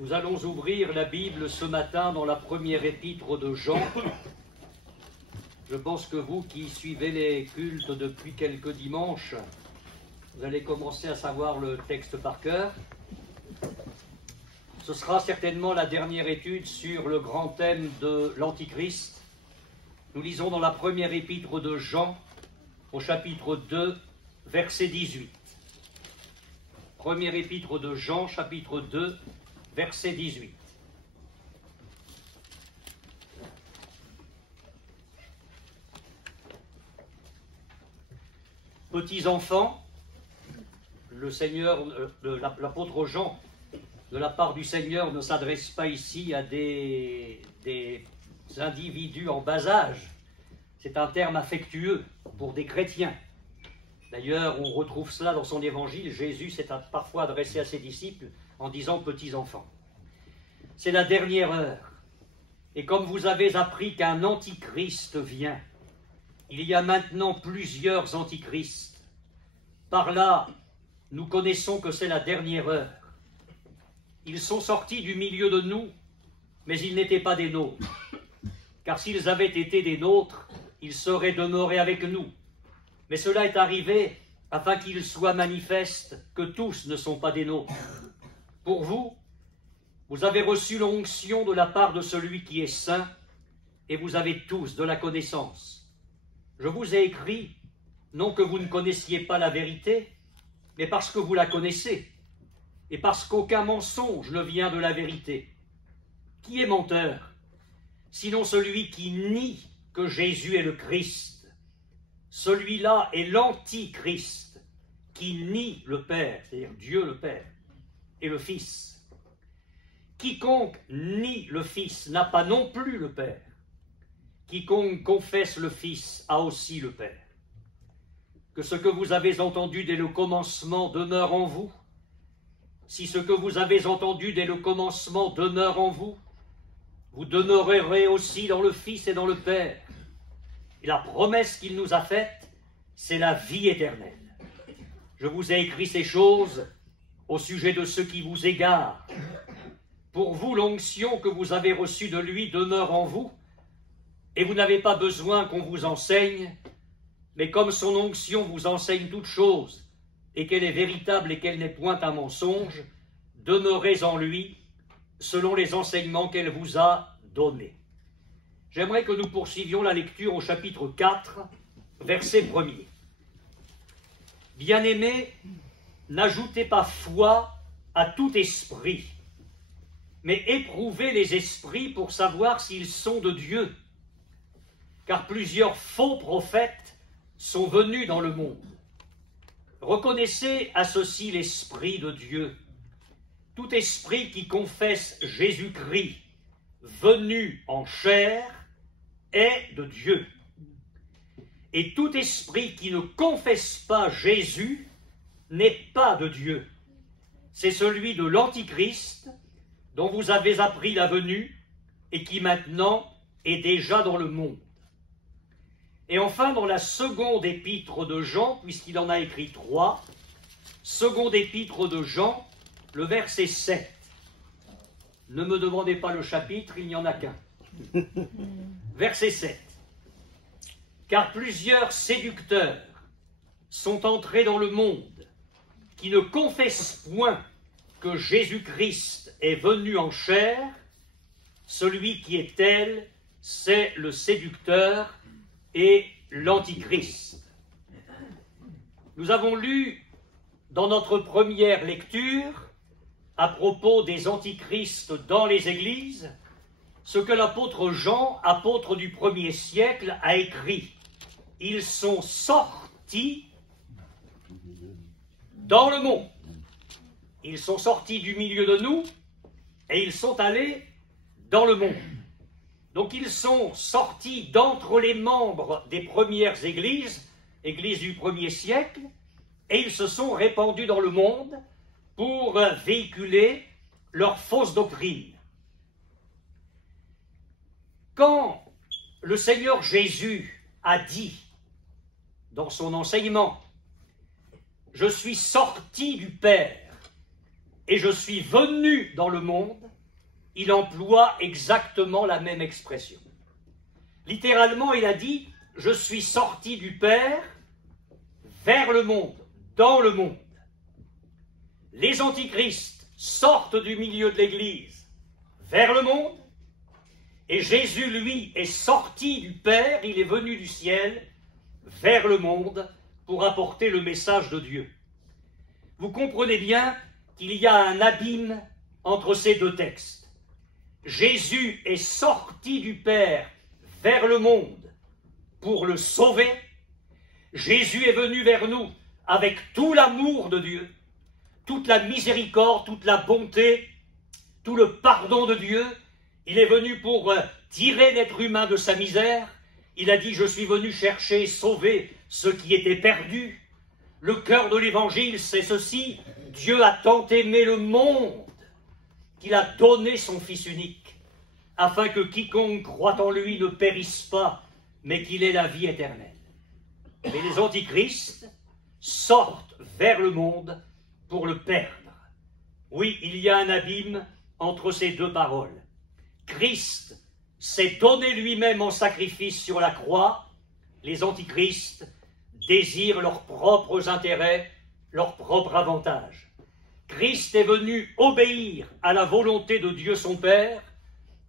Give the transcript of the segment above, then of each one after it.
Nous allons ouvrir la Bible ce matin dans la première épître de Jean. Je pense que vous qui suivez les cultes depuis quelques dimanches, vous allez commencer à savoir le texte par cœur. Ce sera certainement la dernière étude sur le grand thème de l'Antichrist. Nous lisons dans la première épître de Jean, au chapitre 2, verset 18. Première épître de Jean, chapitre 2, verset 18. Petits enfants, le Seigneur, l'apôtre Jean, de la part du Seigneur, ne s'adresse pas ici à des individus en bas âge. C'est un terme affectueux pour des chrétiens. D'ailleurs, on retrouve cela dans son évangile. Jésus s'est parfois adressé à ses disciples en disant « petits enfants ». C'est la dernière heure. Et comme vous avez appris qu'un antichrist vient, il y a maintenant plusieurs antichrists. Par là, nous connaissons que c'est la dernière heure. Ils sont sortis du milieu de nous, mais ils n'étaient pas des nôtres. Car s'ils avaient été des nôtres, ils seraient demeurés avec nous. Mais cela est arrivé afin qu'il soit manifeste que tous ne sont pas des nôtres. Pour vous, vous avez reçu l'onction de la part de celui qui est saint, et vous avez tous de la connaissance. Je vous ai écrit, non que vous ne connaissiez pas la vérité, mais parce que vous la connaissez, et parce qu'aucun mensonge ne vient de la vérité. Qui est menteur, sinon celui qui nie que Jésus est le Christ? Celui-là est l'antichrist, qui nie le Père, c'est-à-dire Dieu le Père, et le Fils. Quiconque nie le Fils n'a pas non plus le Père. Quiconque confesse le Fils a aussi le Père. Que ce que vous avez entendu dès le commencement demeure en vous. Si ce que vous avez entendu dès le commencement demeure en vous, vous demeurerez aussi dans le Fils et dans le Père. Et la promesse qu'il nous a faite, c'est la vie éternelle. Je vous ai écrit ces choses au sujet de ceux qui vous égarent. Pour vous, l'onction que vous avez reçue de lui demeure en vous, et vous n'avez pas besoin qu'on vous enseigne, mais comme son onction vous enseigne toutes choses, et qu'elle est véritable et qu'elle n'est point un mensonge, demeurez en lui, selon les enseignements qu'elle vous a donnés. J'aimerais que nous poursuivions la lecture au chapitre 4, verset 1er. Bien-aimés, n'ajoutez pas foi à tout esprit, mais éprouvez les esprits pour savoir s'ils sont de Dieu. Car plusieurs faux prophètes sont venus dans le monde. Reconnaissez à ceci l'Esprit de Dieu. Tout esprit qui confesse Jésus-Christ, venu en chair, est de Dieu. Et tout esprit qui ne confesse pas Jésus n'est pas de Dieu. C'est celui de l'Antichrist, dont vous avez appris la venue et qui maintenant est déjà dans le monde. Et enfin, dans la seconde épître de Jean, puisqu'il en a écrit 3, seconde épître de Jean, le verset 7. Ne me demandez pas le chapitre, il n'y en a qu'un. Verset 7. Car plusieurs séducteurs sont entrés dans le monde qui ne confessent point que Jésus-Christ est venu en chair. Celui qui est tel, c'est le séducteur et l'antichrist. Nous avons lu dans notre première lecture, à propos des antichrists dans les églises, ce que l'apôtre Jean, apôtre du 1er siècle, a écrit. Ils sont sortis dans le monde. Ils sont sortis du milieu de nous et ils sont allés dans le monde. Donc ils sont sortis d'entre les membres des premières églises, églises du 1er siècle, et ils se sont répandus dans le monde pour véhiculer leur fausse doctrine. Quand le Seigneur Jésus a dit dans son enseignement « Je suis sorti du Père et je suis venu dans le monde, il emploie exactement la même expression. Littéralement, il a dit « Je suis sorti du Père vers le monde, dans le monde ». Les antichrists sortent du milieu de l'Église vers le monde, et Jésus, lui, est sorti du Père, il est venu du ciel vers le monde pour apporter le message de Dieu. Vous comprenez bien qu'il y a un abîme entre ces deux textes. Jésus est sorti du Père vers le monde pour le sauver. Jésus est venu vers nous avec tout l'amour de Dieu, toute la miséricorde, toute la bonté, tout le pardon de Dieu. Il est venu pour tirer l'être humain de sa misère. Il a dit « Je suis venu chercher et sauver ceux qui étaient perdus ». Le cœur de l'Évangile, c'est ceci. Dieu a tant aimé le monde qu'il a donné son Fils unique, afin que quiconque croit en lui ne périsse pas, mais qu'il ait la vie éternelle. Mais les antichrists sortent vers le monde pour le perdre. Oui, il y a un abîme entre ces deux paroles. Christ s'est donné lui-même en sacrifice sur la croix. Les antichrists désirent leurs propres intérêts, leur propre avantage. Christ est venu obéir à la volonté de Dieu son Père.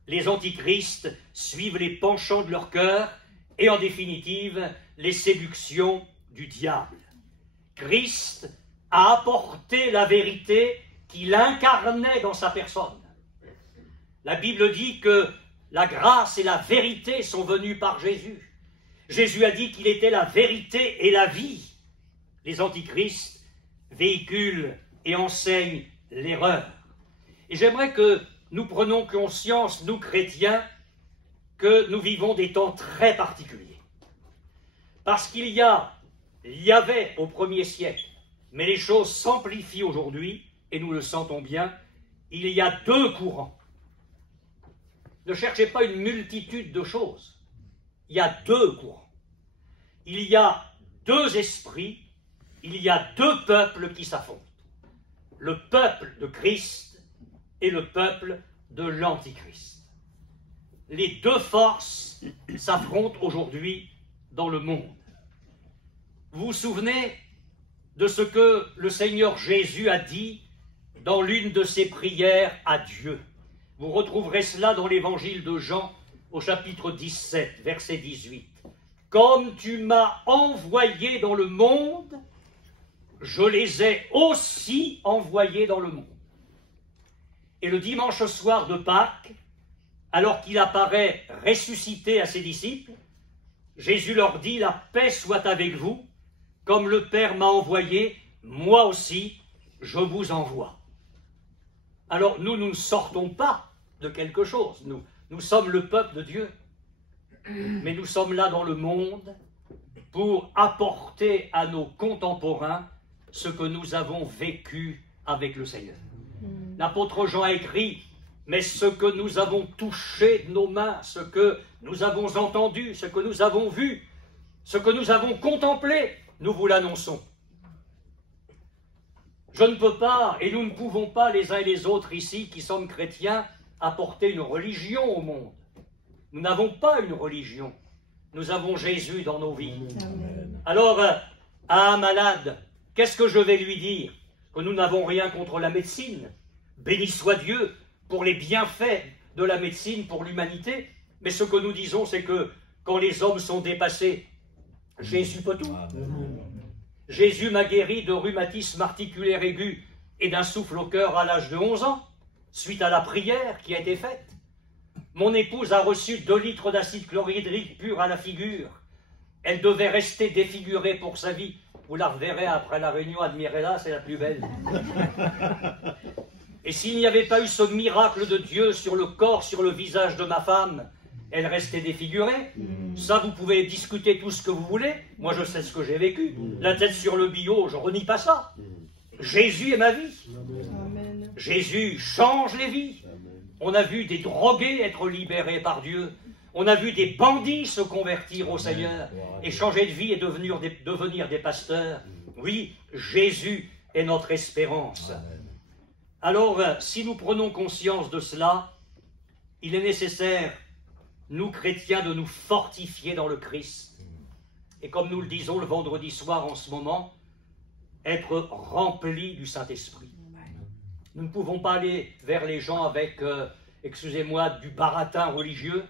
Les antichrists suivent les penchants de leur cœur et en définitive les séductions du diable. Christ a apporté la vérité qu'il incarnait dans sa personne. La Bible dit que la grâce et la vérité sont venues par Jésus. Jésus a dit qu'il était la vérité et la vie. Les antichrists véhiculent et enseignent l'erreur. Et j'aimerais que nous prenions conscience, nous chrétiens, que nous vivons des temps très particuliers. Parce qu'il y avait au 1er siècle, mais les choses s'amplifient aujourd'hui, et nous le sentons bien, il y a deux courants. Ne cherchez pas une multitude de choses. Il y a deux courants. Il y a deux esprits, il y a deux peuples qui s'affrontent. Le peuple de Christ et le peuple de l'Antichrist. Les deux forces s'affrontent aujourd'hui dans le monde. Vous vous souvenez de ce que le Seigneur Jésus a dit dans l'une de ses prières à Dieu. Vous retrouverez cela dans l'évangile de Jean au chapitre 17, verset 18. « Comme tu m'as envoyé dans le monde, je les ai aussi envoyés dans le monde. » Et le dimanche soir de Pâques, alors qu'il apparaît ressuscité à ses disciples, Jésus leur dit « La paix soit avec vous, comme le Père m'a envoyé, moi aussi, je vous envoie. » Alors nous ne sortons pas de quelque chose. Nous sommes le peuple de Dieu, mais nous sommes là dans le monde pour apporter à nos contemporains ce que nous avons vécu avec le Seigneur. L'apôtre Jean a écrit « Mais ce que nous avons touché de nos mains, ce que nous avons entendu, ce que nous avons vu, ce que nous avons contemplé, nous vous l'annonçons. » Je ne peux pas, et nous ne pouvons pas, les uns et les autres ici, qui sommes chrétiens, apporter une religion au monde. Nous n'avons pas une religion. Nous avons Jésus dans nos vies. Amen. Alors, à un malade, qu'est-ce que je vais lui dire? Que nous n'avons rien contre la médecine. Béni soit Dieu pour les bienfaits de la médecine pour l'humanité. Mais ce que nous disons, c'est que quand les hommes sont dépassés, Jésus peut tout. Amen. Jésus m'a guéri de rhumatisme articulaire aigu et d'un souffle au cœur à l'âge de 11 ans, suite à la prière qui a été faite. Mon épouse a reçu 2 litres d'acide chlorhydrique pur à la figure. Elle devait rester défigurée pour sa vie. Vous la reverrez après la réunion, admirez-la, c'est la plus belle. Et s'il n'y avait pas eu ce miracle de Dieu sur le corps, sur le visage de ma femme, elle restait défigurée. Ça, vous pouvez discuter tout ce que vous voulez. Moi, je sais ce que j'ai vécu. La tête sur le billot, je renie pas ça. Jésus est ma vie. Amen. Jésus change les vies. On a vu des drogués être libérés par Dieu. On a vu des bandits se convertir au Seigneur et changer de vie et devenir des pasteurs. Oui, Jésus est notre espérance. Alors, si nous prenons conscience de cela, il est nécessaire, nous chrétiens, de nous fortifier dans le Christ. Et comme nous le disons le vendredi soir en ce moment, être remplis du Saint-Esprit. Nous ne pouvons pas aller vers les gens avec, excusez-moi, du baratin religieux,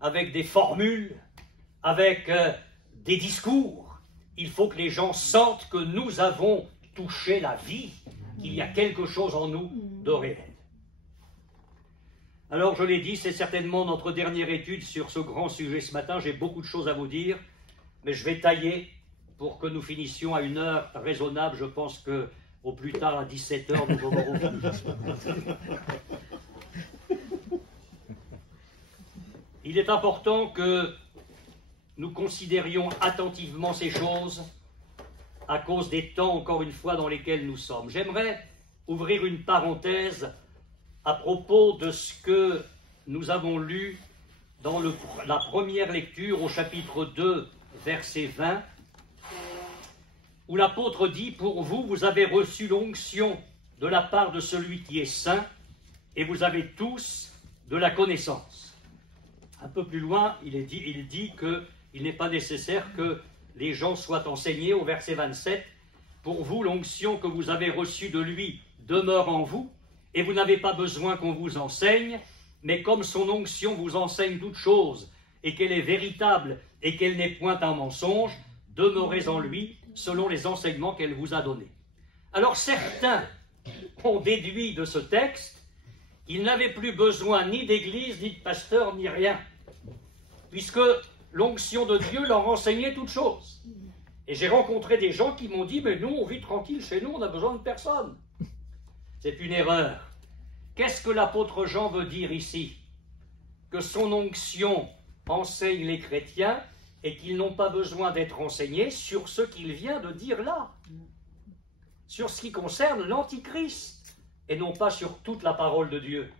avec des formules, avec des discours. Il faut que les gens sentent que nous avons touché la vie, qu'il y a quelque chose en nous de réel. Alors, je l'ai dit, c'est certainement notre dernière étude sur ce grand sujet ce matin. J'ai beaucoup de choses à vous dire, mais je vais tailler pour que nous finissions à une heure raisonnable. Je pense qu'au plus tard, à 17 h, nous aurons fini. Il est important que nous considérions attentivement ces choses à cause des temps, encore une fois, dans lesquels nous sommes. J'aimerais ouvrir une parenthèse à propos de ce que nous avons lu dans la première lecture au chapitre 2, verset 20, où l'apôtre dit « Pour vous, vous avez reçu l'onction de la part de celui qui est saint, et vous avez tous de la connaissance. » Un peu plus loin, il dit qu'il n'est pas nécessaire que les gens soient enseignés, au verset 27, « Pour vous, l'onction que vous avez reçue de lui demeure en vous, et vous n'avez pas besoin qu'on vous enseigne, mais comme son onction vous enseigne toutes choses, et qu'elle est véritable, et qu'elle n'est point un mensonge, demeurez en lui, selon les enseignements qu'elle vous a donnés. » Alors certains ont déduit de ce texte qu'ils n'avaient plus besoin ni d'église, ni de pasteur, ni rien, puisque l'onction de Dieu leur enseignait toutes choses. Et j'ai rencontré des gens qui m'ont dit « Mais nous, on vit tranquille chez nous, on n'a besoin de personne. » C'est une erreur. Qu'est-ce que l'apôtre Jean veut dire ici? Que son onction enseigne les chrétiens et qu'ils n'ont pas besoin d'être enseignés sur ce qu'il vient de dire là, sur ce qui concerne l'Antichrist, et non pas sur toute la parole de Dieu.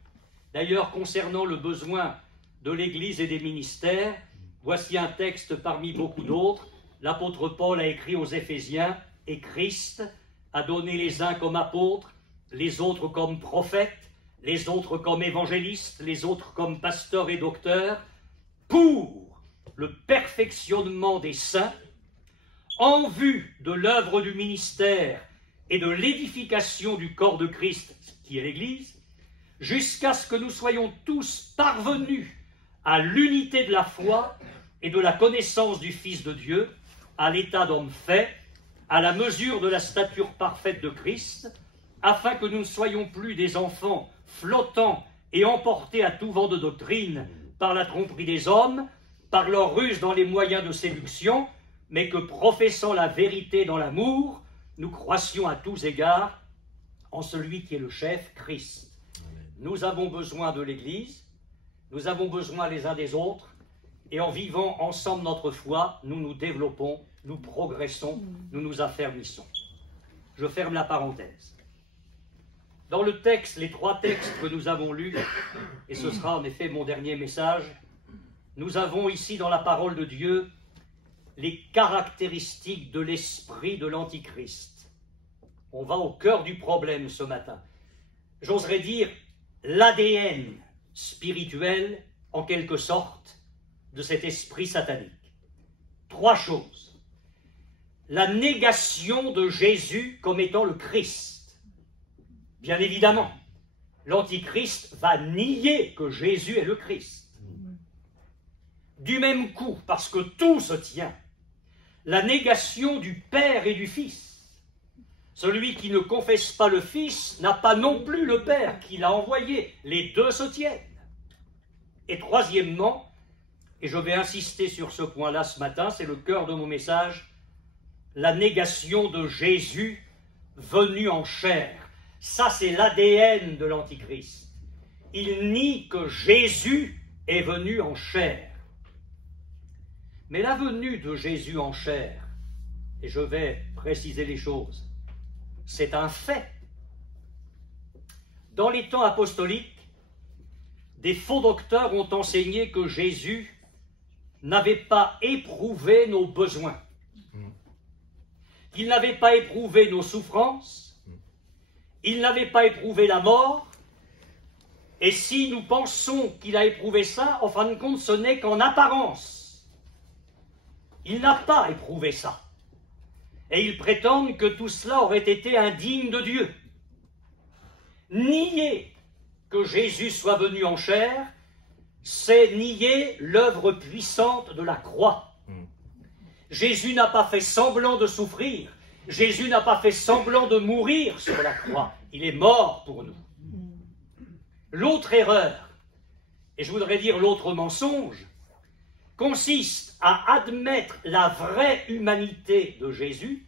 D'ailleurs, concernant le besoin de l'Église et des ministères, voici un texte parmi beaucoup d'autres. L'apôtre Paul a écrit aux Éphésiens, « Et Christ a donné les uns comme apôtres, les autres comme prophètes, les autres comme évangélistes, les autres comme pasteurs et docteurs, pour le perfectionnement des saints, en vue de l'œuvre du ministère et de l'édification du corps de Christ, qui est l'Église, jusqu'à ce que nous soyons tous parvenus à l'unité de la foi et de la connaissance du Fils de Dieu, à l'état d'homme fait, à la mesure de la stature parfaite de Christ, afin que nous ne soyons plus des enfants flottants et emportés à tout vent de doctrine par la tromperie des hommes, par leur ruse dans les moyens de séduction, mais que, professant la vérité dans l'amour, nous croissions à tous égards en celui qui est le chef, Christ. Nous avons besoin de l'Église, nous avons besoin les uns des autres, et en vivant ensemble notre foi, nous nous développons, nous progressons, nous nous affermissons. Je ferme la parenthèse. Dans le texte, les trois textes que nous avons lus, et ce sera en effet mon dernier message, nous avons ici dans la parole de Dieu les caractéristiques de l'esprit de l'Antichrist. On va au cœur du problème ce matin. J'oserais dire l'ADN spirituel, en quelque sorte, de cet esprit satanique. Trois choses. La négation de Jésus comme étant le Christ. Bien évidemment, l'Antichrist va nier que Jésus est le Christ. Du même coup, parce que tout se tient, la négation du Père et du Fils. Celui qui ne confesse pas le Fils n'a pas non plus le Père qui l'a envoyé. Les deux se tiennent. Et troisièmement, et je vais insister sur ce point-là ce matin, c'est le cœur de mon message, la négation de Jésus venu en chair. Ça, c'est l'ADN de l'Antichrist. Il nie que Jésus est venu en chair. Mais la venue de Jésus en chair, et je vais préciser les choses, c'est un fait. Dans les temps apostoliques, des faux docteurs ont enseigné que Jésus n'avait pas éprouvé nos besoins, qu'il n'avait pas éprouvé nos souffrances, il n'avait pas éprouvé la mort, et si nous pensons qu'il a éprouvé ça, en fin de compte, ce n'est qu'en apparence. Il n'a pas éprouvé ça. Et ils prétendent que tout cela aurait été indigne de Dieu. Nier que Jésus soit venu en chair, c'est nier l'œuvre puissante de la croix. Jésus n'a pas fait semblant de souffrir, Jésus n'a pas fait semblant de mourir sur la croix, il est mort pour nous. L'autre erreur, et je voudrais dire l'autre mensonge, consiste à admettre la vraie humanité de Jésus,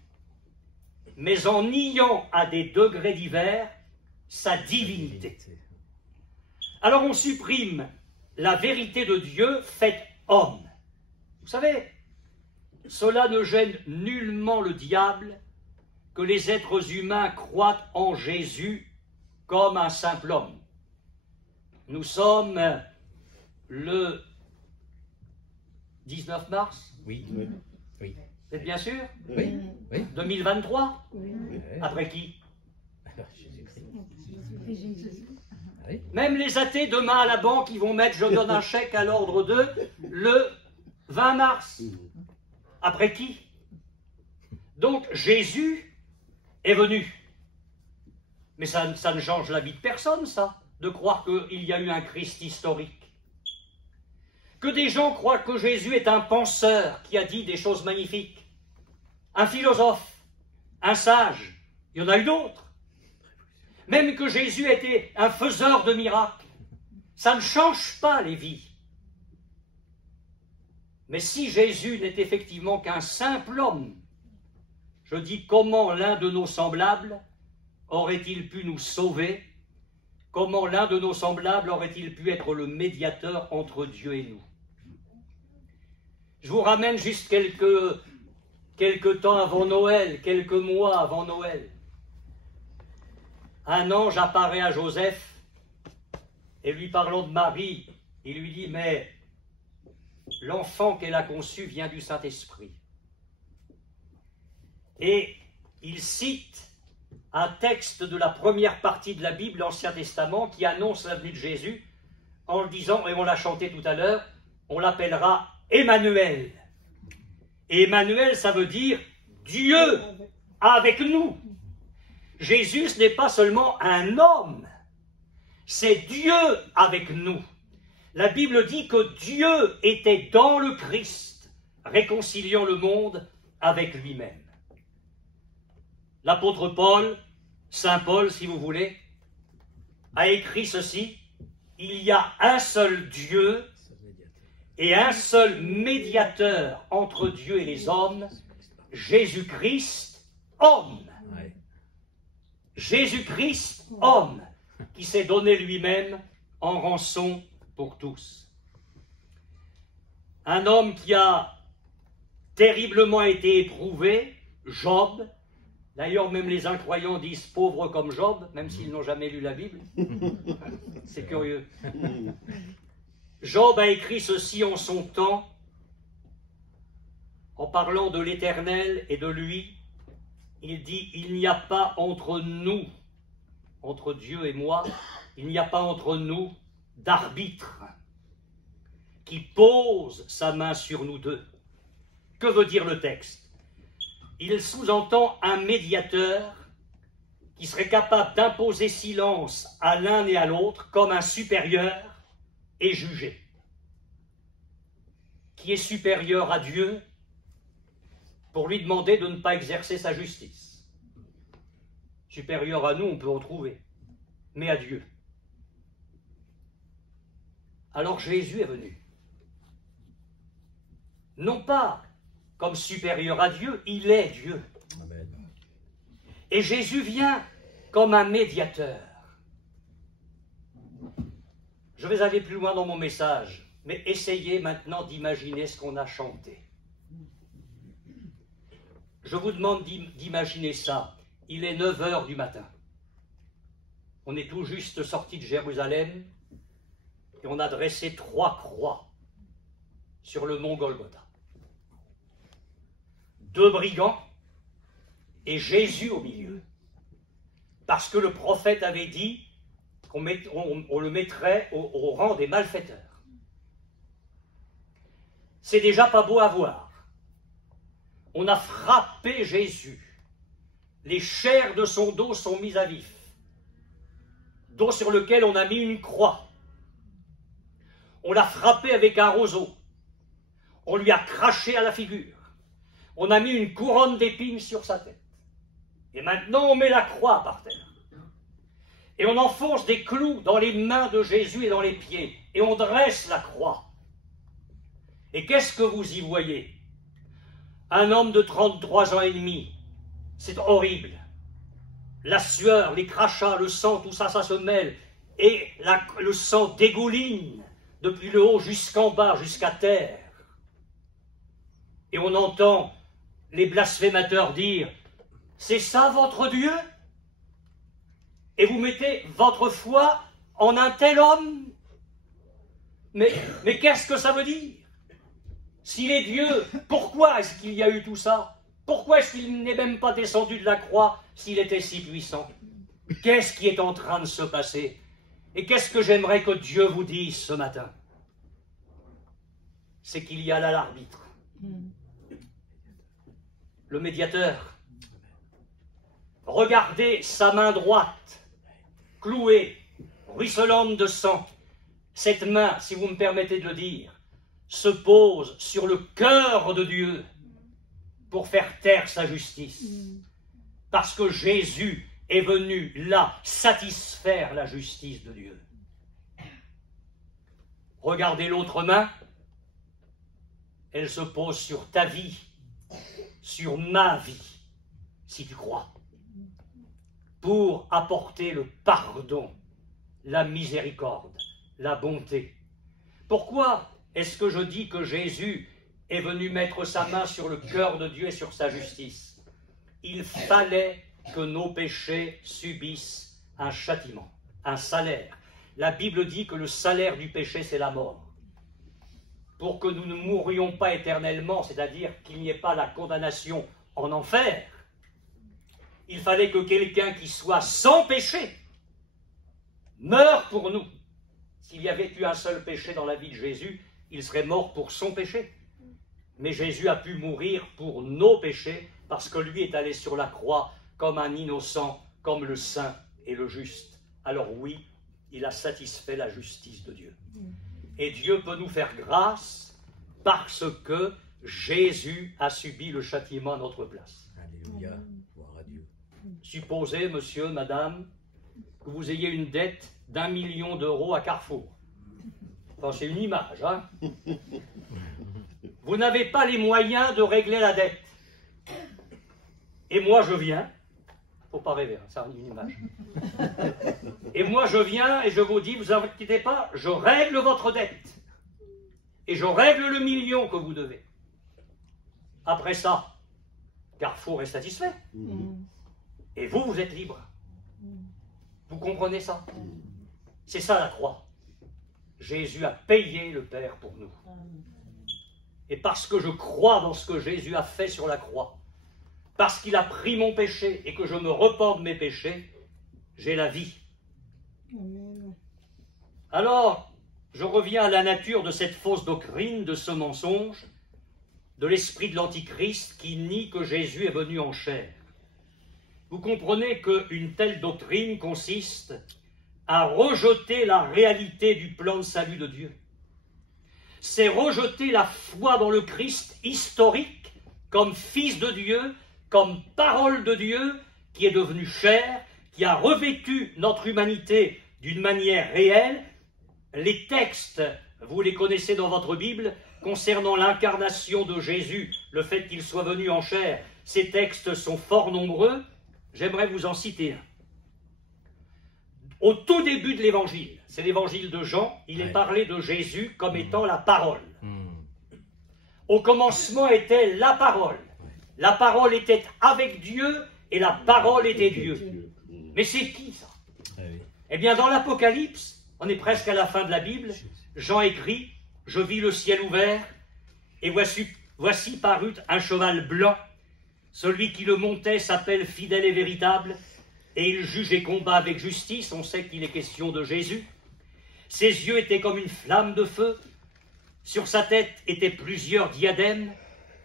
mais en niant à des degrés divers sa divinité. Alors on supprime la vérité de Dieu faite homme. Vous savez, cela ne gêne nullement le diable que les êtres humains croient en Jésus comme un simple homme. Nous sommes le 19 mars. Oui. Oui. Vous êtes bien sûr? Oui. Oui. 2023. Oui. Après qui? Jésus. Oui. Même les athées, demain à la banque, ils vont mettre « je donne un chèque à l'ordre de » le 20 mars. Après qui? Donc Jésus est venu. Mais ça ne change la vie de personne, ça, de croire qu'il y a eu un Christ historique. Que des gens croient que Jésus est un penseur qui a dit des choses magnifiques, un philosophe, un sage, il y en a eu d'autres. Même que Jésus était un faiseur de miracles, ça ne change pas les vies. Mais si Jésus n'est effectivement qu'un simple homme, je dis comment l'un de nos semblables aurait-il pu nous sauver? Comment l'un de nos semblables aurait-il pu être le médiateur entre Dieu et nous? Je vous ramène juste quelques temps avant Noël, quelques mois avant Noël. Un ange apparaît à Joseph et lui parlant de Marie, il lui dit « Mais l'enfant qu'elle a conçu vient du Saint-Esprit. » Et il cite un texte de la première partie de la Bible, l'Ancien Testament, qui annonce la venue de Jésus en le disant, et on l'a chanté tout à l'heure, on l'appellera Emmanuel. Et Emmanuel, ça veut dire Dieu avec nous. Jésus, ce n'est pas seulement un homme, c'est Dieu avec nous. La Bible dit que Dieu était dans le Christ, réconciliant le monde avec lui-même. L'apôtre Paul, Saint Paul si vous voulez, a écrit ceci, il y a un seul Dieu et un seul médiateur entre Dieu et les hommes, Jésus-Christ, homme. Jésus-Christ, homme, qui s'est donné lui-même en rançon pour tous. Un homme qui a terriblement été éprouvé, Job. D'ailleurs, même les incroyants disent pauvre comme Job, même s'ils n'ont jamais lu la Bible. C'est curieux. Job a écrit ceci en son temps, en parlant de l'Éternel et de lui. Il dit, il n'y a pas entre nous, entre Dieu et moi, il n'y a pas entre nous d'arbitre qui pose sa main sur nous deux. Que veut dire le texte? Il sous-entend un médiateur qui serait capable d'imposer silence à l'un et à l'autre comme un supérieur et jugé. Qui est supérieur à Dieu pour lui demander de ne pas exercer sa justice. Supérieur à nous, on peut en trouver, mais à Dieu. Alors Jésus est venu. Non pas comme supérieur à Dieu, il est Dieu. Amen. Et Jésus vient comme un médiateur. Je vais aller plus loin dans mon message, mais essayez maintenant d'imaginer ce qu'on a chanté. Je vous demande d'imaginer ça. Il est 9 heures du matin. On est tout juste sorti de Jérusalem et on a dressé 3 croix sur le mont Golgotha. 2 brigands et Jésus au milieu. parce que le prophète avait dit qu'on le mettrait au rang des malfaiteurs. C'est déjà pas beau à voir. On a frappé Jésus. Les chairs de son dos sont mises à vif. Dos sur lequel on a mis une croix. On l'a frappé avec un roseau. On lui a craché à la figure. On a mis une couronne d'épines sur sa tête. Et maintenant on met la croix par terre. Et on enfonce des clous dans les mains de Jésus et dans les pieds. Et on dresse la croix. Et qu'est-ce que vous y voyez? Un homme de 33 ans et demi. C'est horrible. La sueur, les crachats, le sang, tout ça, ça se mêle. Et le sang dégouline depuis le haut jusqu'en bas, jusqu'à terre. Et on entend les blasphémateurs dire « C'est ça votre Dieu ?» Et vous mettez votre foi en un tel homme. Mais qu'est-ce que ça veut dire? S'il est Dieu, pourquoi est-ce qu'il y a eu tout ça? Pourquoi est-ce qu'il n'est même pas descendu de la croix s'il était si puissant? Qu'est-ce qui est en train de se passer? Et qu'est-ce que j'aimerais que Dieu vous dise ce matin? C'est qu'il y a là l'arbitre, le médiateur. Regardez sa main droite, clouée, ruisselante de sang. Cette main, si vous me permettez de le dire, se pose sur le cœur de Dieu pour faire taire sa justice. Parce que Jésus est venu là satisfaire la justice de Dieu. Regardez l'autre main, elle se pose sur ta vie, sur ma vie, si tu crois, pour apporter le pardon, la miséricorde, la bonté. Pourquoi est-ce que je dis que Jésus est venu mettre sa main sur le cœur de Dieu et sur sa justice? Il fallait que nos péchés subissent un châtiment, un salaire. La Bible dit que le salaire du péché, c'est la mort. Pour que nous ne mourions pas éternellement, c'est-à-dire qu'il n'y ait pas la condamnation en enfer, il fallait que quelqu'un qui soit sans péché meure pour nous. S'il y avait eu un seul péché dans la vie de Jésus, il serait mort pour son péché. Mais Jésus a pu mourir pour nos péchés parce que lui est allé sur la croix comme un innocent, comme le saint et le juste. Alors oui, il a satisfait la justice de Dieu. Et Dieu peut nous faire grâce parce que Jésus a subi le châtiment à notre place. Alléluia, gloire à Dieu. Supposez, monsieur, madame, que vous ayez une dette d'1 million d'euros à Carrefour. Enfin, c'est une image, hein. Vous n'avez pas les moyens de régler la dette. Et moi, je viens. Faut pas rêver, hein, c'est une image. Et moi, je viens et je vous dis, vous inquiétez pas, je règle votre dette. Et je règle le million que vous devez. Après ça, Carrefour est satisfait. Et vous, vous êtes libre. Vous comprenez ça? C'est ça la croix. Jésus a payé le Père pour nous. Et parce que je crois dans ce que Jésus a fait sur la croix, parce qu'il a pris mon péché et que je me repens de mes péchés, j'ai la vie. Alors, je reviens à la nature de cette fausse doctrine, de ce mensonge, de l'esprit de l'Antichrist qui nie que Jésus est venu en chair. Vous comprenez qu'une telle doctrine consiste à rejeter la réalité du plan de salut de Dieu. C'est rejeter la foi dans le Christ historique comme Fils de Dieu, comme parole de Dieu qui est devenu chair, qui a revêtu notre humanité d'une manière réelle. Les textes, vous les connaissez dans votre Bible, concernant l'incarnation de Jésus, le fait qu'il soit venu en chair, ces textes sont fort nombreux. J'aimerais vous en citer un. Au tout début de l'Évangile, c'est l'Évangile de Jean, il est parlé de Jésus comme étant la parole. Au commencement était la parole. La parole était avec Dieu et la parole était Dieu. Mais c'est qui ça? Eh bien, dans l'Apocalypse, on est presque à la fin de la Bible, Jean écrit « Je vis le ciel ouvert, et voici parut un cheval blanc. Celui qui le montait s'appelle Fidèle et Véritable, et il juge et combat avec justice. On sait qu'il est question de Jésus. Ses yeux étaient comme une flamme de feu. Sur sa tête étaient plusieurs diadèmes.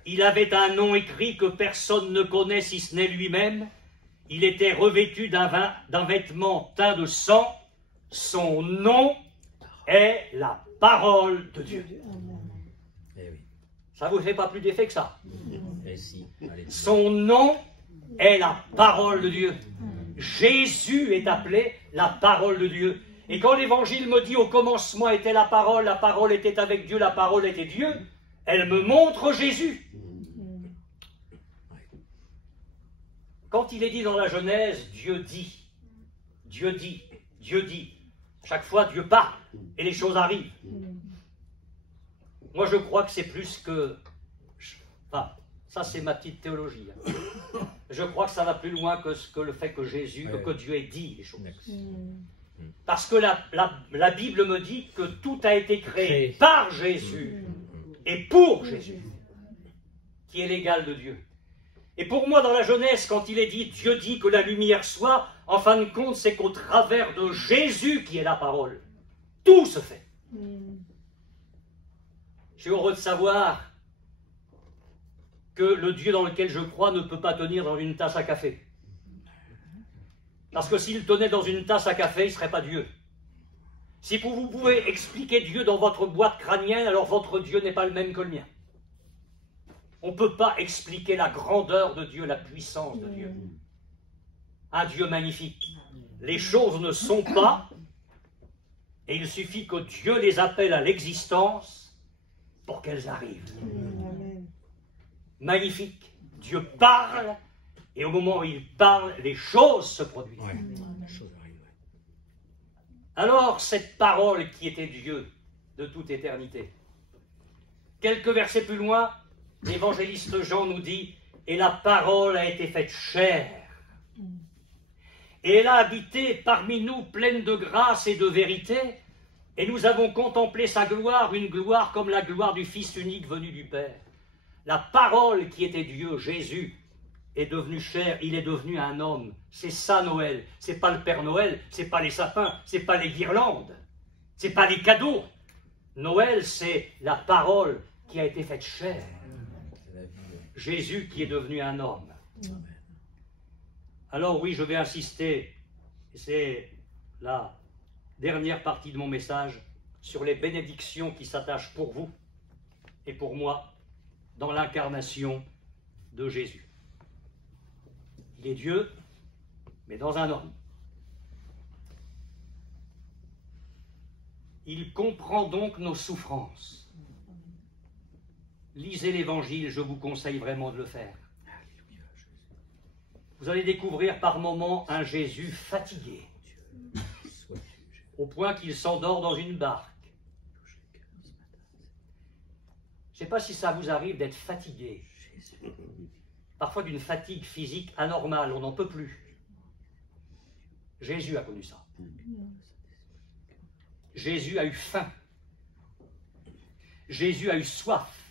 Il avait un nom écrit que personne ne connaît si ce n'est lui-même. Il était revêtu d'un vêtement teint de sang. Son nom est la parole de Dieu. Eh oui. Ça ne vous fait pas plus d'effet que ça? Eh si. Allez. Son nom est la parole de Dieu. Jésus est appelé la parole de Dieu. Et quand l'Évangile me dit au commencement était la parole était avec Dieu, la parole était Dieu, elle me montre Jésus. Quand il est dit dans la Genèse, Dieu dit, Dieu dit, Dieu dit, chaque fois Dieu parle et les choses arrivent. Moi je crois que c'est plus que... Enfin, ça c'est ma petite théologie. Je crois que ça va plus loin que le fait que Jésus, que Dieu ait dit les choses. Parce que la Bible me dit que tout a été créé par Jésus et pour Jésus, qui est l'égal de Dieu. Et pour moi, dans la Genèse, quand il est dit « Dieu dit que la lumière soit », en fin de compte, c'est qu'au travers de Jésus qui est la parole, tout se fait. Je suis heureux de savoir que le Dieu dans lequel je crois ne peut pas tenir dans une tasse à café. Parce que s'il tenait dans une tasse à café, il ne serait pas Dieu. Si vous pouvez expliquer Dieu dans votre boîte crânienne, alors votre Dieu n'est pas le même que le mien. On ne peut pas expliquer la grandeur de Dieu, la puissance de Dieu. Un Dieu magnifique. Les choses ne sont pas, et il suffit que Dieu les appelle à l'existence pour qu'elles arrivent. Magnifique. Dieu parle, et au moment où il parle, les choses se produisent. Ouais. La chose arrive. Alors, cette parole qui était Dieu de toute éternité. Quelques versets plus loin, l'évangéliste Jean nous dit « Et la parole a été faite chair. Et elle a habité parmi nous pleine de grâce et de vérité. Et nous avons contemplé sa gloire, une gloire comme la gloire du Fils unique venu du Père. » La parole qui était Dieu, Jésus, est devenu chair, il est devenu un homme. C'est ça Noël. C'est pas le Père Noël, c'est pas les sapins, c'est pas les guirlandes, c'est pas les cadeaux. Noël, c'est la parole qui a été faite chair. Jésus qui est devenu un homme. Alors oui, je vais insister, c'est la dernière partie de mon message, sur les bénédictions qui s'attachent pour vous et pour moi dans l'incarnation de Jésus. Il est Dieu, mais dans un homme. Il comprend donc nos souffrances. Lisez l'Évangile, je vous conseille vraiment de le faire. Vous allez découvrir par moments un Jésus fatigué, au point qu'il s'endort dans une barque. Je ne sais pas si ça vous arrive d'être fatigué, parfois d'une fatigue physique anormale, on n'en peut plus. Jésus a connu ça. Jésus a eu faim. Jésus a eu soif.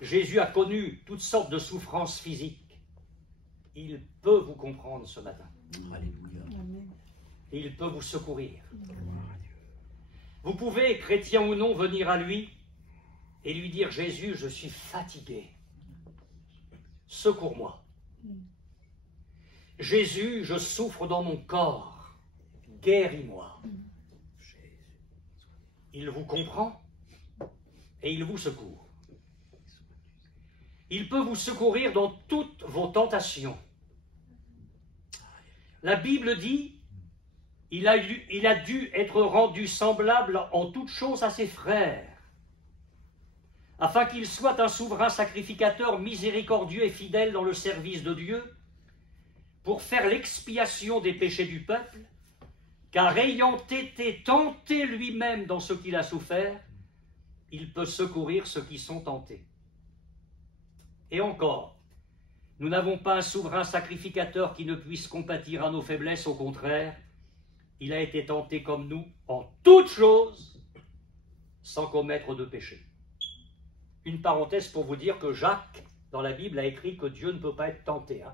Jésus a connu toutes sortes de souffrances physiques. Il peut vous comprendre ce matin. Alléluia. Et il peut vous secourir. Vous pouvez, chrétien ou non, venir à lui et lui dire « Jésus, je suis fatigué. Secours-moi. Jésus, je souffre dans mon corps. Guéris-moi. » Il vous comprend et il vous secourt. Il peut vous secourir dans toutes vos tentations. La Bible dit il a dû être rendu semblable en toutes choses à ses frères, afin qu'il soit un souverain sacrificateur miséricordieux et fidèle dans le service de Dieu, pour faire l'expiation des péchés du peuple, car ayant été tenté lui-même dans ce qu'il a souffert, il peut secourir ceux qui sont tentés. Et encore, nous n'avons pas un souverain sacrificateur qui ne puisse compatir à nos faiblesses, au contraire, il a été tenté comme nous en toutes choses, sans commettre de péché. Une parenthèse pour vous dire que Jacques, dans la Bible, a écrit que Dieu ne peut pas être tenté.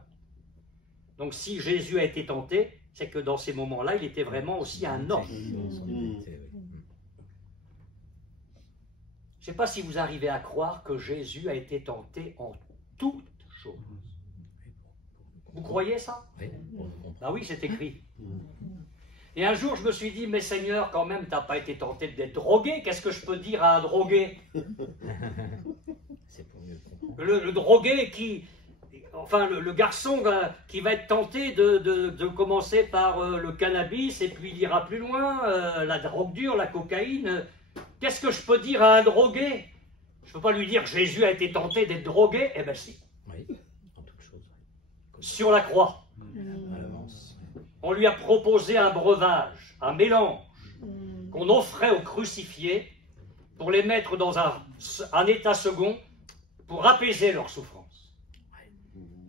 Donc si Jésus a été tenté, c'est que dans ces moments-là, il était vraiment aussi un homme. Je ne sais pas si vous arrivez à croire que Jésus a été tenté en toutes choses. Vous croyez ça? Ah oui, c'est écrit. Et un jour, je me suis dit, mais Seigneur, quand même, tu n'as pas été tenté d'être drogué. Qu'est-ce que je peux dire à un drogué? Le drogué qui... Enfin, le garçon qui va être tenté de commencer par le cannabis, et puis il ira plus loin, la drogue dure, la cocaïne. Qu'est-ce que je peux dire à un drogué? Je ne peux pas lui dire, Jésus a été tenté d'être drogué. Eh bien si. Oui, en toute chose. Sur la croix. On lui a proposé un breuvage, un mélange, qu'on offrait aux crucifiés pour les mettre dans un état second pour apaiser leur souffrance.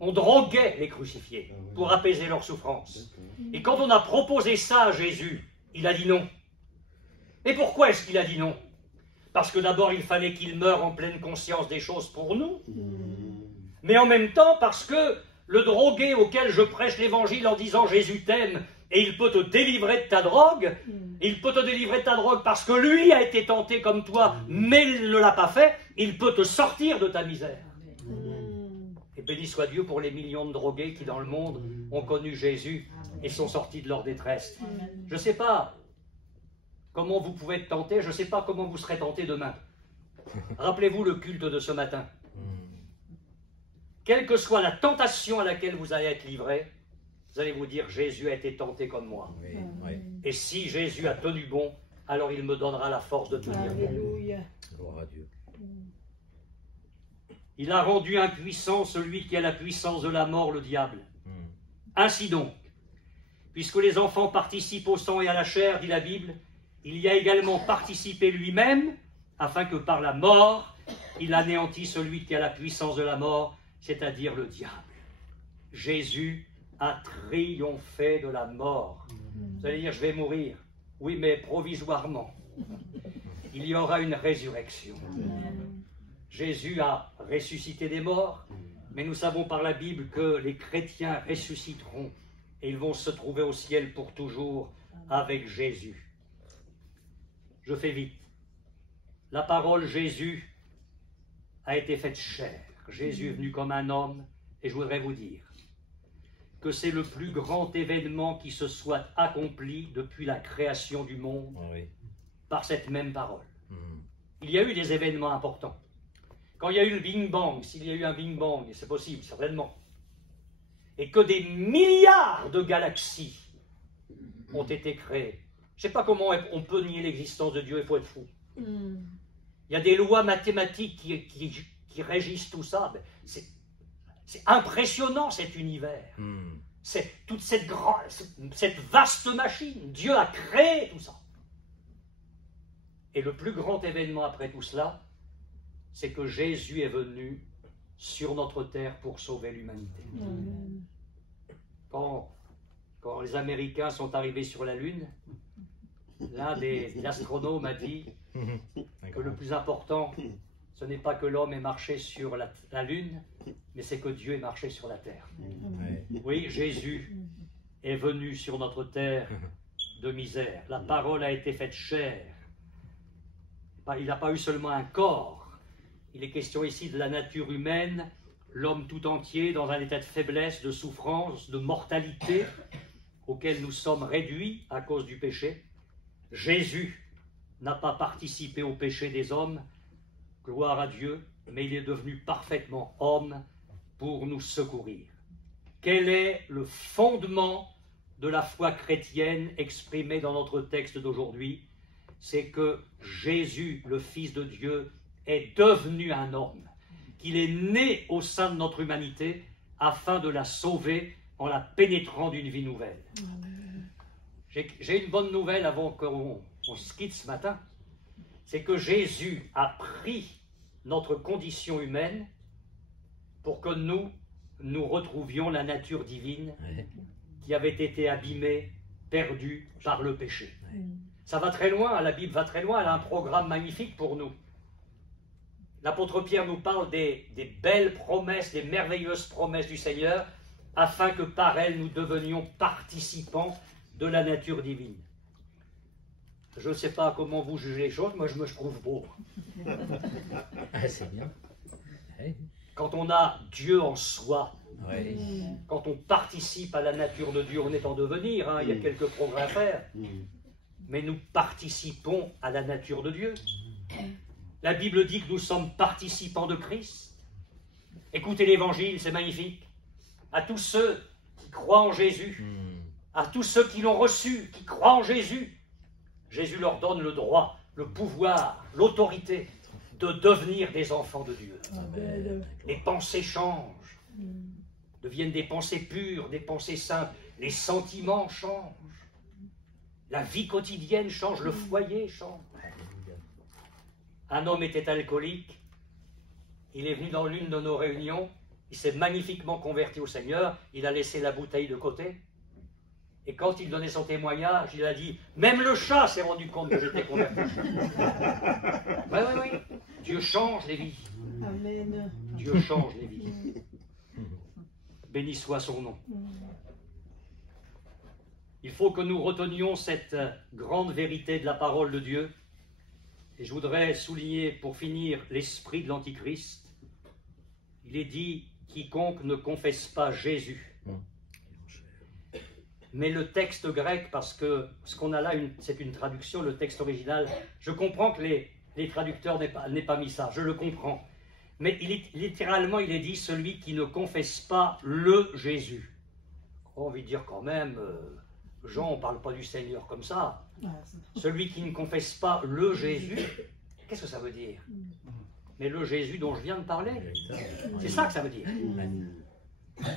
On droguait les crucifiés pour apaiser leur souffrance. Et quand on a proposé ça à Jésus, il a dit non. Et pourquoi est-ce qu'il a dit non? Parce que d'abord, il fallait qu'il meure en pleine conscience des choses pour nous. Mais en même temps, parce que le drogué auquel je prêche l'évangile en disant Jésus t'aime et il peut te délivrer de ta drogue, il peut te délivrer de ta drogue parce que lui a été tenté comme toi, mais il ne l'a pas fait, il peut te sortir de ta misère. Et béni soit Dieu pour les millions de drogués qui dans le monde ont connu Jésus et sont sortis de leur détresse. Je ne sais pas comment vous pouvez être tenté, je ne sais pas comment vous serez tenté demain. Rappelez-vous le culte de ce matin. Quelle que soit la tentation à laquelle vous allez être livré, vous allez vous dire, Jésus a été tenté comme moi. Oui, oui. Et si Jésus a tenu bon, alors il me donnera la force de tenir bon. Gloire à Dieu. Il a rendu impuissant celui qui a la puissance de la mort, le diable. Ainsi donc, puisque les enfants participent au sang et à la chair, dit la Bible, il y a également participé lui-même, afin que par la mort, il anéantisse celui qui a la puissance de la mort, c'est-à-dire le diable. Jésus a triomphé de la mort. Vous allez dire, je vais mourir. Oui, mais provisoirement. Il y aura une résurrection. Jésus a ressuscité des morts, mais nous savons par la Bible que les chrétiens ressusciteront et ils vont se trouver au ciel pour toujours avec Jésus. Je fais vite. La parole Jésus a été faite chair. Jésus est venu comme un homme, et je voudrais vous dire que c'est le plus grand événement qui se soit accompli depuis la création du monde par cette même parole. Il y a eu des événements importants. Quand il y a eu le Big Bang, s'il y a eu un Big Bang, et c'est possible, certainement, et que des milliards de galaxies ont été créées. Je ne sais pas comment on peut nier l'existence de Dieu, il faut être fou. Il y a des lois mathématiques qui régissent tout ça. C'est impressionnant cet univers. C'est toute cette vaste machine. Dieu a créé tout ça. Et le plus grand événement après tout cela, c'est que Jésus est venu sur notre terre pour sauver l'humanité. Quand les Américains sont arrivés sur la Lune, l'un des astronomes a dit que le plus important, ce n'est pas que l'homme ait marché sur la Lune, mais c'est que Dieu ait marché sur la terre. Oui, Jésus est venu sur notre terre de misère. La parole a été faite chair. Il n'a pas eu seulement un corps. Il est question ici de la nature humaine, l'homme tout entier dans un état de faiblesse, de souffrance, de mortalité, auquel nous sommes réduits à cause du péché. Jésus n'a pas participé au péché des hommes, gloire à Dieu, mais il est devenu parfaitement homme pour nous secourir. Quel est le fondement de la foi chrétienne exprimé dans notre texte d'aujourd'hui? C'est que Jésus, le Fils de Dieu, est devenu un homme, qu'il est né au sein de notre humanité afin de la sauver en la pénétrant d'une vie nouvelle. J'ai une bonne nouvelle avant qu'on se quitte ce matin, c'est que Jésus a pris notre condition humaine pour que nous retrouvions la nature divine qui avait été abîmée, perdue par le péché. Ça va très loin, la Bible va très loin, elle a un programme magnifique pour nous. L'apôtre Pierre nous parle des belles promesses, des merveilleuses promesses du Seigneur. afin que par elle nous devenions participants de la nature divine. Je ne sais pas comment vous jugez les choses, moi je me trouve beau. Ah, c'est bien. Ouais. Quand on a Dieu en soi, Ouais. quand on participe à la nature de Dieu, on est en devenir, hein, il y a quelques progrès à faire, mais nous participons à la nature de Dieu. La Bible dit que nous sommes participants de Christ. Écoutez l'Évangile, c'est magnifique. À tous ceux qui croient en Jésus, à tous ceux qui l'ont reçu, qui croient en Jésus, Jésus leur donne le droit, le pouvoir, l'autorité de devenir des enfants de Dieu. Amen. Les pensées changent, deviennent des pensées pures, des pensées simples. Les sentiments changent. La vie quotidienne change, le foyer change. Un homme était alcoolique, il est venu dans l'une de nos réunions, il s'est magnifiquement converti au Seigneur, il a laissé la bouteille de côté, et quand il donnait son témoignage, il a dit « Même le chat s'est rendu compte que j'étais converti. » Oui. Dieu change les vies. Amen. Dieu change les vies. Béni soit son nom. Il faut que nous retenions cette grande vérité de la parole de Dieu. Et je voudrais souligner, pour finir, l'esprit de l'Antichrist. Il est dit « Quiconque ne confesse pas Jésus ». Mais le texte grec, parce que ce qu'on a là, c'est une traduction, le texte original, je comprends que les traducteurs n'aient pas mis ça, je le comprends. Mais littéralement, il est dit « celui qui ne confesse pas le Jésus ». On a envie de dire quand même, Jean, on ne parle pas du Seigneur comme ça. Celui qui ne confesse pas le Jésus, qu'est-ce que ça veut dire? Mais le Jésus dont je viens de parler, c'est ça que ça veut dire.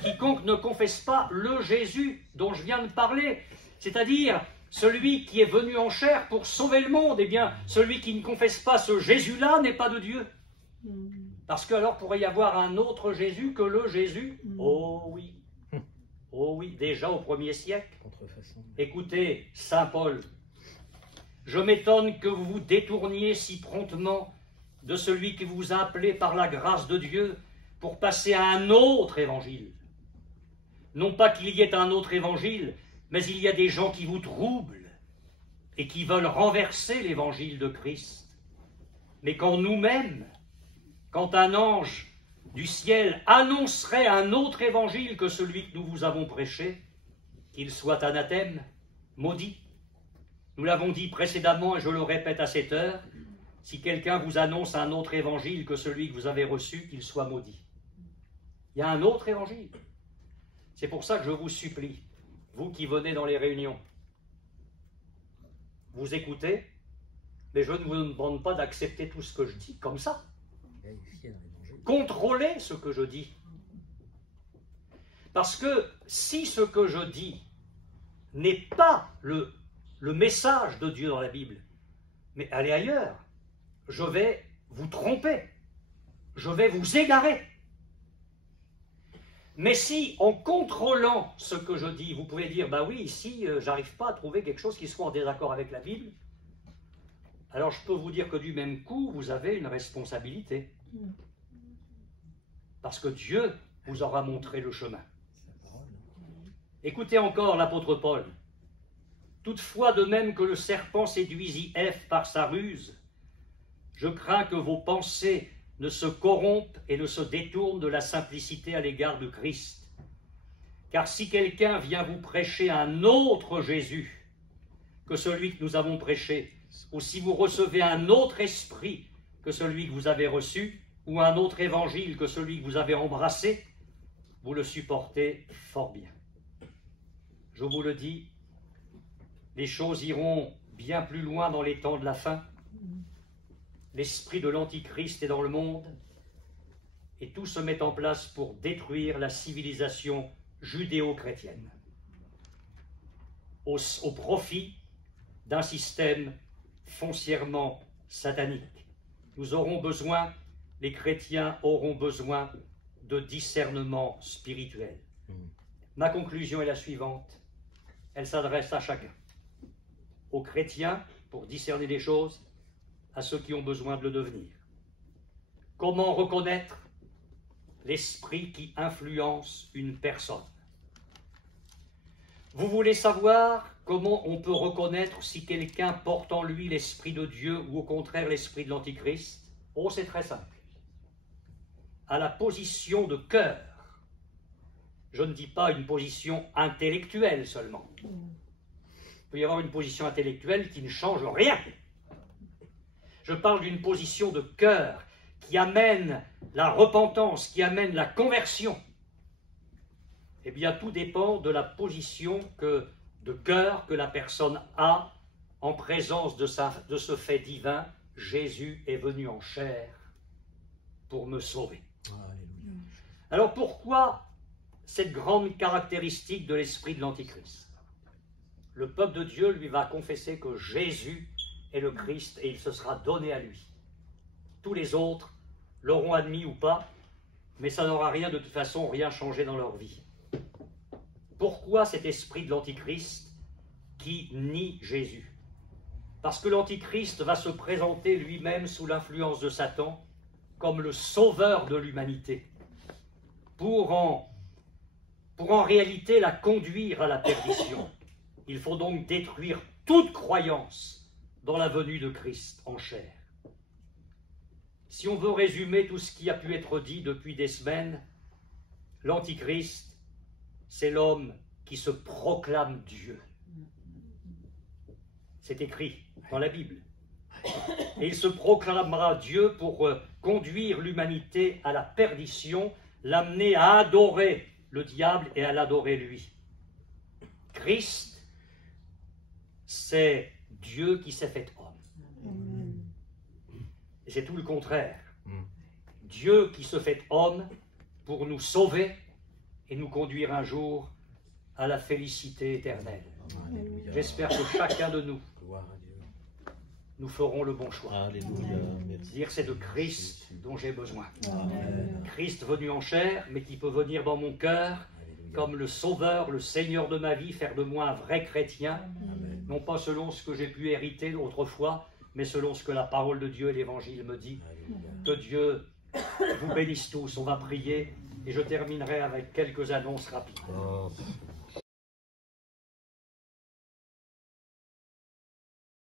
Quiconque ne confesse pas le Jésus dont je viens de parler, c'est-à-dire celui qui est venu en chair pour sauver le monde, eh bien, celui qui ne confesse pas ce Jésus-là n'est pas de Dieu. Parce que alors pourrait y avoir un autre Jésus que le Jésus? Oh oui. Oh oui, déjà au 1er siècle. Écoutez, saint Paul, je m'étonne que vous vous détourniez si promptement de celui qui vous a appelé par la grâce de Dieu pour passer à un autre évangile. Non pas qu'il y ait un autre évangile, mais il y a des gens qui vous troublent et qui veulent renverser l'évangile de Christ. Mais quand nous-mêmes, quand un ange du ciel annoncerait un autre évangile que celui que nous vous avons prêché, qu'il soit anathème, maudit. Nous l'avons dit précédemment et je le répète à cette heure, si quelqu'un vous annonce un autre évangile que celui que vous avez reçu, qu'il soit maudit. Il y a un autre évangile. C'est pour ça que je vous supplie, vous qui venez dans les réunions, vous écoutez, mais je ne vous demande pas d'accepter tout ce que je dis comme ça. Contrôlez ce que je dis. Parce que si ce que je dis n'est pas le message de Dieu dans la Bible, mais allez ailleurs, je vais vous tromper, je vais vous égarer. Mais si, en contrôlant ce que je dis, vous pouvez dire, bah oui, ici, j'arrive pas à trouver quelque chose qui soit en désaccord avec la Bible, alors je peux vous dire que du même coup, vous avez une responsabilité. Parce que Dieu vous aura montré le chemin. Écoutez encore l'apôtre Paul. Toutefois, de même que le serpent séduisit Ève par sa ruse, je crains que vos pensées ne se corrompent et ne se détournent de la simplicité à l'égard de Christ. Car si quelqu'un vient vous prêcher un autre Jésus que celui que nous avons prêché, ou si vous recevez un autre esprit que celui que vous avez reçu, ou un autre évangile que celui que vous avez embrassé, vous le supportez fort bien. Je vous le dis, les choses iront bien plus loin dans les temps de la fin. L'esprit de l'Antichrist est dans le monde et tout se met en place pour détruire la civilisation judéo-chrétienne au profit d'un système foncièrement satanique. Nous aurons besoin, les chrétiens auront besoin de discernement spirituel. Ma conclusion est la suivante. Elle s'adresse à chacun. Aux chrétiens, pour discerner les choses, à ceux qui ont besoin de le devenir. Comment reconnaître l'esprit qui influence une personne? Vous voulez savoir comment on peut reconnaître si quelqu'un porte en lui l'Esprit de Dieu ou au contraire l'Esprit de l'Antichrist? Oh, c'est très simple. À la position de cœur. Je ne dis pas une position intellectuelle seulement. Il peut y avoir une position intellectuelle qui ne change rien. Je parle d'une position de cœur qui amène la repentance, qui amène la conversion. Eh bien, tout dépend de la position de cœur que la personne a en présence de ce fait divin. Jésus est venu en chair pour me sauver. Alors pourquoi cette grande caractéristique de l'esprit de l'Antichrist? Le peuple de Dieu lui va confesser que Jésus est le Christ et il se sera donné à lui. Tous les autres l'auront admis ou pas, mais ça n'aura rien de toute façon, rien changé dans leur vie. Pourquoi cet esprit de l'Antichrist qui nie Jésus? Parce que l'Antichrist va se présenter lui-même sous l'influence de Satan comme le sauveur de l'humanité, pour en réalité la conduire à la perdition. Il faut donc détruire toute croyance dans la venue de Christ en chair. Si on veut résumer tout ce qui a pu être dit depuis des semaines, l'Antichrist, c'est l'homme qui se proclame Dieu. C'est écrit dans la Bible. Et il se proclamera Dieu pour conduire l'humanité à la perdition, l'amener à adorer le diable et à l'adorer lui. Christ, c'est Dieu qui s'est fait homme. Et c'est tout le contraire. Dieu qui se fait homme pour nous sauver et nous conduire un jour à la félicité éternelle. J'espère que chacun de nous ferons le bon choix. Dire c'est de Christ dont j'ai besoin. Christ venu en chair, mais qui peut venir dans mon cœur comme le Sauveur, le Seigneur de ma vie, faire de moi un vrai chrétien, non pas selon ce que j'ai pu hériter autrefois, mais selon ce que la parole de Dieu et l'Évangile me dit. Que Dieu vous bénisse tous. On va prier et je terminerai avec quelques annonces rapides.